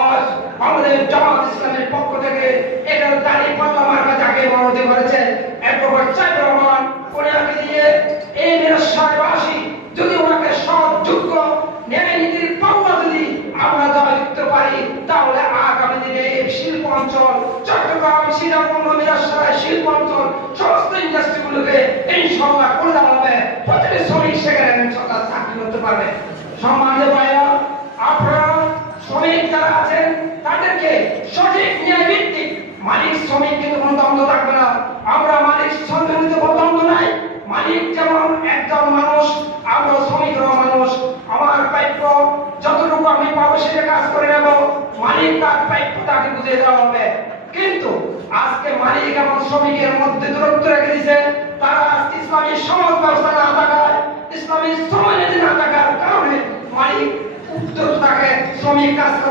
আজ আমাদের জামাত ইসলামের পক্ষ থেকে এটার দাঁড়িয়ে পাল্লা মার্কা যাকে বড়তে করেছে অ্যাডভোকেট সাইদ রহমান ওনাকে দিয়ে এই নিরস্বারবাসী যদি ওনাকে সৎ যোগ্য ন্যায় নীতির পাল্লা যদি আমরা জয়যুক্ত পারি তাহলে আগামী দিনে এই শিল্প অঞ্চল চট্টগ্রাম শ্রীরামপুর মিরাসরাই শিল্প অঞ্চল সমস্ত ইন্ডাস্ট্রিগুলোকে ইনশাআল্লাহ করে দেওয়া হবে। প্রতিটি শ্রমিক সেখানে সরকার চাকরি করতে পারবে। সম্মানিত ভাইরা, আপনারা শ্রমিক যারা আছেন তাদেরকে সঠিক ন্যায় ভিত্তিক মালিক শ্রমিক কিন্তু কোনো দ্বন্দ্ব থাকবে না। আমরা মালিক শ্রমিকের মধ্যে কোনো দ্বন্দ্ব নাই। মালিক যেমন একজন মানুষ, আমরা শ্রমিকরাও মানুষ। আমার প্রাপ্য যতটুকু আমি পাবো সেটা কাজ করে নেব, মালিক তার প্রাপ্য তাকে বুঝিয়ে দেওয়া হবে। কিন্তু আজকে মালিক এবং শ্রমিকের মধ্যে দূরত্ব রেখে দিয়েছে। তারা আজকে ইসলামী সমাজ ব্যবস্থা না থাকায়, ইসলামী শ্রমনীতি না থাকার কারণে মালিক উত্তর থাকে শ্রমিক কাজ করার